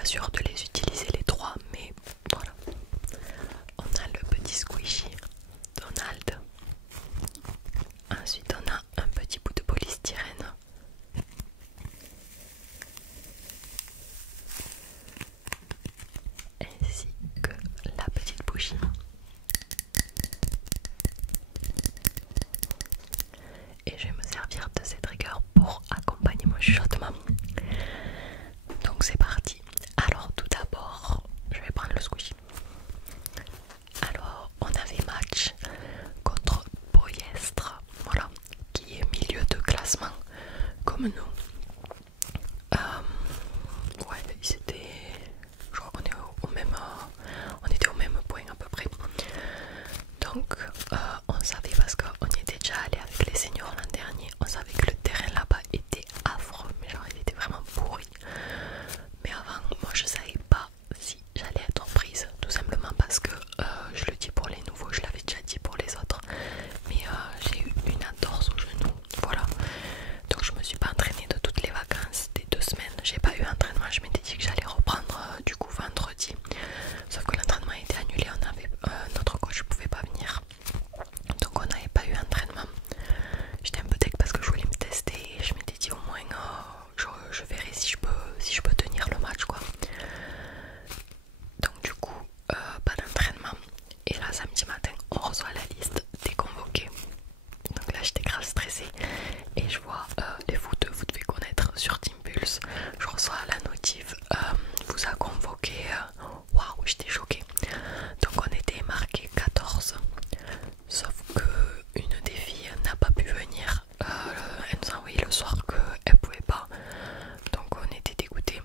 pas sûre de les utiliser les trois, mais voilà. On a le petit squishy Donald. Ensuite on a un petit bout de polystyrène. Ainsi que la petite bougie. Et je vais me servir de ces triggers pour accompagner mon chuchotement. Donc c'est parti. Alors tout d'abord, je vais prendre le squishy. Alors on avait match contre Poyestre, voilà, qui est milieu de classement comme nous. Ouais, je crois qu'on est on était au même point à peu près. Donc on savait, parce qu'on y était déjà allé avec les seniors l'an dernier, on savait que le terrain là-bas était affreux, mais genre il était vraiment pourri. Mais avant, moi je savais pas si j'allais être prise, tout simplement parce que je le dis pour les nouveaux, je l'avais déjà dit pour les autres, mais j'ai eu une entorse au genou, voilà. Donc je me suis pas entraînée de toutes les vacances des 2 semaines, j'ai pas eu entraînement, je m'étais dit que j'allais reprendre du coup vendredi, sauf que l'entraînement a été annulé, notre coach pouvait pas venir, donc on n'avait pas eu entraînement. J'étais un peu tech parce que je voulais me tester et je m'étais dit au moins je verrai si je peux tenir le match quoi. Donc du coup pas d'entraînement, et là samedi matin on reçoit la liste des convoqués. Donc là j'étais grave stressée et je vois les vous devez connaître sur Teampulse, je reçois la notif vous a convoqué. Waouh, j'étais choquée. Donc on était marqué 14, sauf que une des filles n'a pas pu venir. Elle nous a envoyé le soir qu'elle pouvait pas, donc on était dégoûtés.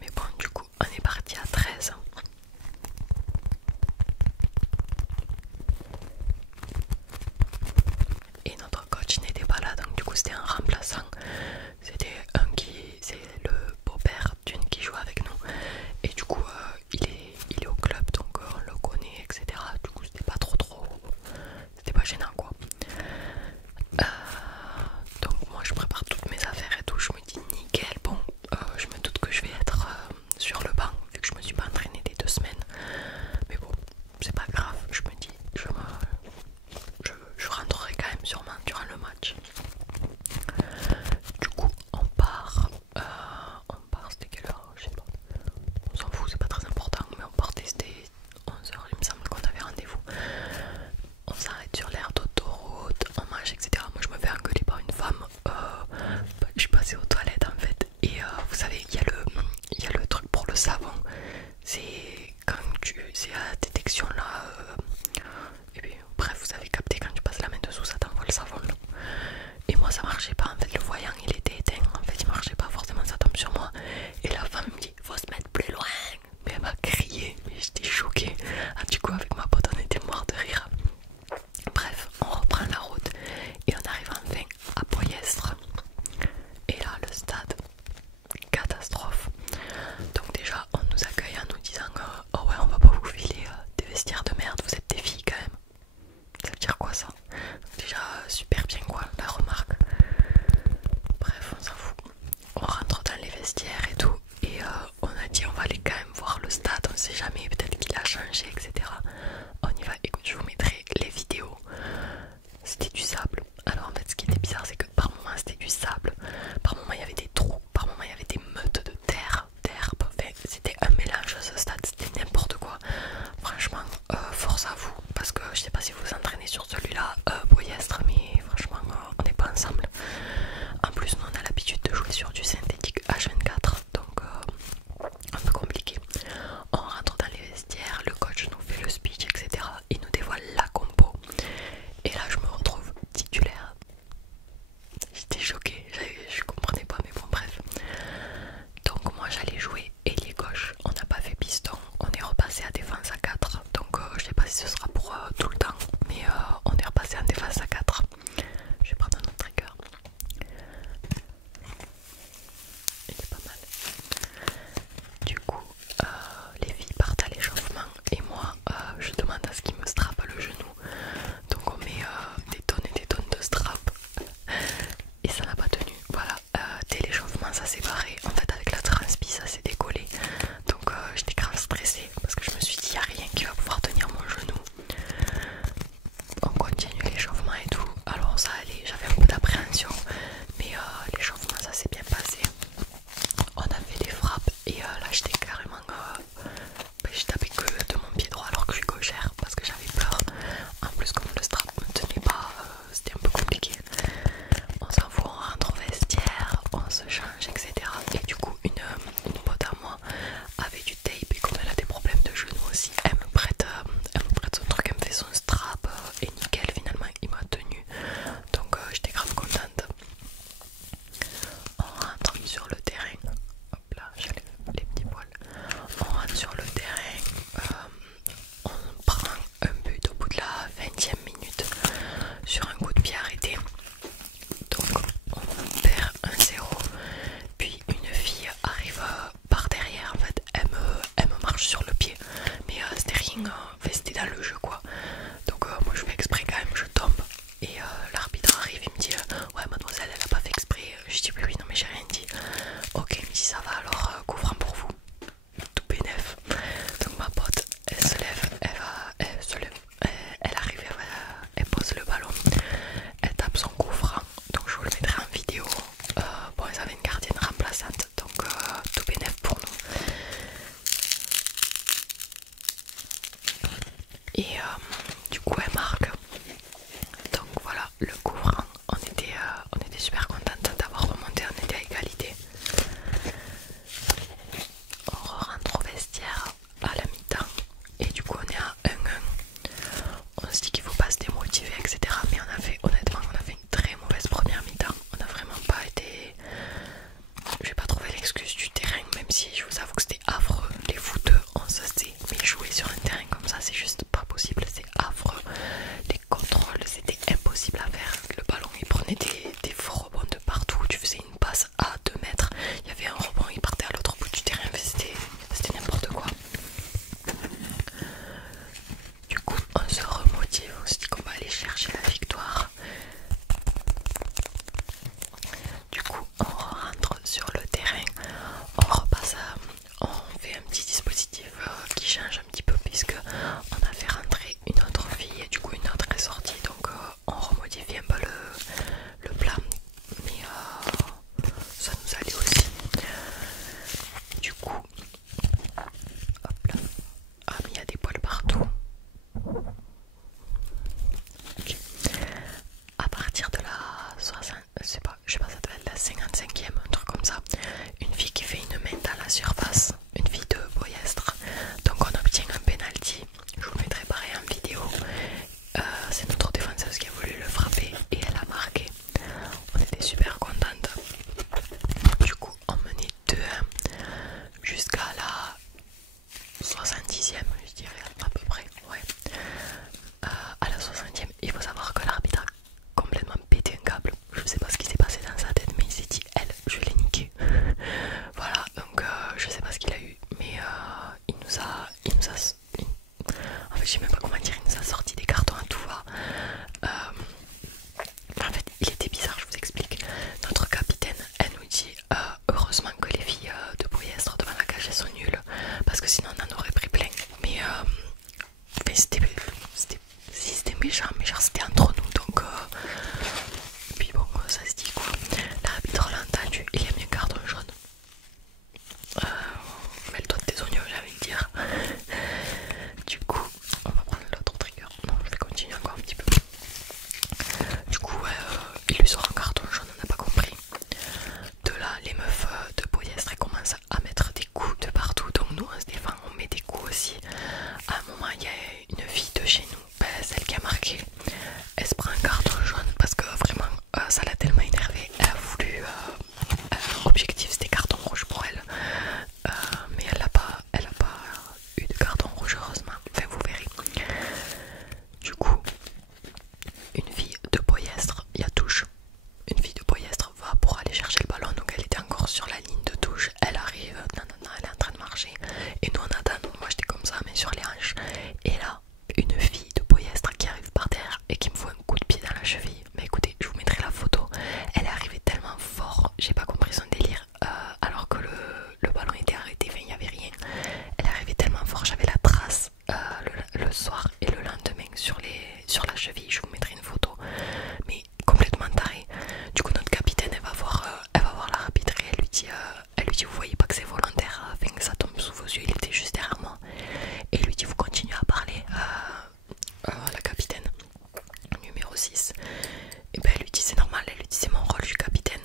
Mais bon, du coup on est parti à 13. Et notre coach n'était pas là, donc du coup c'était un remplaçant. C'est le beau-père d'une qui joue avec nous, et du coup il est au club, donc on le connaît, etc. Du coup c'était pas c'était pas gênant quoi. Donc moi je prépare toutes mes affaires et tout, je me dis nickel, bon je me doute que je vais être sur le banc vu que je me suis pas entraînée des 2 semaines, mais bon c'est pas grave, je me dis je rentrerai quand même sûrement durant le match. Du coup on part, c'était quelle heure, je sais pas, on s'en fout, c'est pas très important, mais on partait, c'était 11h, il me semble qu'on avait rendez-vous. On s'arrête sur l'aire d'autoroute, on mange, etc. Moi je me fais engueuler par une femme, je suis passée aux toilettes en fait, et vous savez il y a le truc pour le savon, c'est c'est la détection là, et puis bref vous avez capté, quand tu passes la main dessous ça t'envoie le savon là. Et moi ça marchait pas en fait, le voyant il était éteint, en fait il marchait pas, forcément ça tombe sur moi, et la femme me dit faut se mettre plus loin, mais elle m'a crié, mais j'étais choquée. Du coup avec ma pote on était mort de rire. Bref, on reprend la route et on arrive enfin à Poyestre, et là le stade, catastrophe. Donc déjà on nous accueille en nous disant oh ouais on va pas vous filer des vestiaires de merde, vous êtes des filles quand même. Ça veut dire quoi ça? Déjà super bien quoi la remarque. dit ça va alors, coup franc pour vous, tout bénef. Donc ma pote, elle se lève, elle se lève, elle arrive, elle pose le ballon, elle tape son coup franc. Donc je vous le mettrai en vidéo. Bon, ils avaient une gardienne remplaçante, donc tout bénef pour nous. Et du coup elle marque. Donc voilà, le coup franc, on était super contente d'avoir remonté, on était à égalité. On rentre au vestiaire à la mi-temps et du coup on est à 1-1. On se dit qu'il faut pas se démotiver, etc. Mais honnêtement on a fait une très mauvaise première mi-temps. On n'a vraiment pas été... Je vais pas trouver l'excuse du terrain, même si je vous avoue que c'était affreux. Les footeux, on se sait, mais jouer sur un terrain comme ça c'est juste pas possible, c'est affreux. Les contrôles c'était impossible à faire. Le ballon il prenait des faux rebonds de partout. Tu faisais une passe à 2 mètres, il y avait un rebond, il partait à l'autre bout du terrain. C'était n'importe quoi. Du coup on se remotive, on se dit qu'on va aller chercher la victoire. Du coup on rentre sur le terrain, on repasse on fait un petit dispositif qui change un petit peu puisque on a fait rentrer une autre fille et du coup une autre est sortie, donc on remodifie un peu le plan, mais ça nous allait aussi. Du coup, hop là, ah mais il y a des poils partout. Ok. À partir de la 60, je sais pas, ça doit être la 55e, un truc comme ça, une fille qui fait une main dans la surface, une fille de Boyestre, donc on obtient un penalty. Je vous le mettrai pareil en vidéo. C'est notre défenseuse qui a voulu le frapper et elle a marqué. On était super contente. Du coup on menait 2-1 jusqu'à la 70e, je dirais à peu près, ouais. À la 60e, il faut savoir que l'arbitre a complètement pété un câble. Je sais pas ce qui s'est passé dans sa tête, mais il s'est dit, elle, je vais les niquer. Voilà, donc je sais pas ce qu'il a eu, mais en fait je sais même pas comment dire, il nous a sorti des cartons à tout va. En fait il était bizarre, je vous explique. Notre capitaine, elle nous dit heureusement que les filles de Boyestre devant la cage elles sont nulles, parce que sinon on en aurait pris plein. Mais c'était méchant, mais genre c'était entre nous, donc puis bon ça se dit quoi. L'arbitre l'a entendu, il a mis un carton jaune. Mêle-toi de tes oignons, j'ai envie de dire. Du coup on va prendre l'autre trigger. Non, je vais continuer encore un petit peu. Du coup il lui sort un carton jaune, on n'a pas compris. De là les meufs de Boyestre elles commencent à mettre des coups de partout, donc nous on se défend, on met des coups aussi. À un moment il y a une fille de chez nous, celle qui a marqué, elle se prend un carton jaune parce que vraiment ça l'a tellement énervée. Elle a voulu objectif c'était carton rouge pour elle, mais elle a pas eu de carton rouge heureusement, enfin vous verrez. Du coup une fille de Boyestre, il y a touche, une fille de Boyestre va pour aller chercher le ballon, donc elle était encore sur la ligne de touche, elle arrive, non, elle est en train de marcher et nous on attend, donc moi j'étais comme ça mais sur les hanches, et là une fille de Boyestre qui arrive par terre et qui me fout un coup de pied dans la cheville. Mais écoutez, je vous mettrai la photo, elle est arrivée tellement fort, j'ai pas compris son délire, alors que le ballon était arrêté, enfin il n'y avait rien. Elle est arrivée tellement fort, j'avais la trace le soir et le lendemain sur la cheville, je vous mettrai une photo, mais complètement tarée. Du coup notre capitaine elle va voir l'arbitre et elle lui dit vous voyez pas que c'est volontaire, afin que ça tombe sous vos yeux, il était juste derrière moi. Et il lui dit vous continuez à parler à la capitaine numéro 6. Et ben elle lui dit c'est normal, elle lui dit c'est mon rôle, je suis capitaine.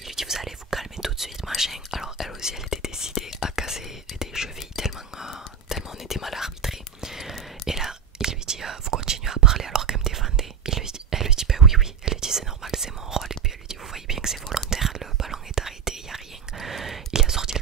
Il lui dit vous allez vous calmer tout de suite machin. Alors elle aussi elle était décidée à casser des chevilles tellement on était mal arbitré. Et là il lui dit vous continuez à parler alors qu'elle me défendait. Elle lui dit ben oui, elle lui dit c'est normal, c'est mon rôle. Et puis elle lui dit vous voyez bien que c'est volontaire, le ballon est arrêté, il n'y a rien. Il a sorti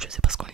je sais pas ce qu'on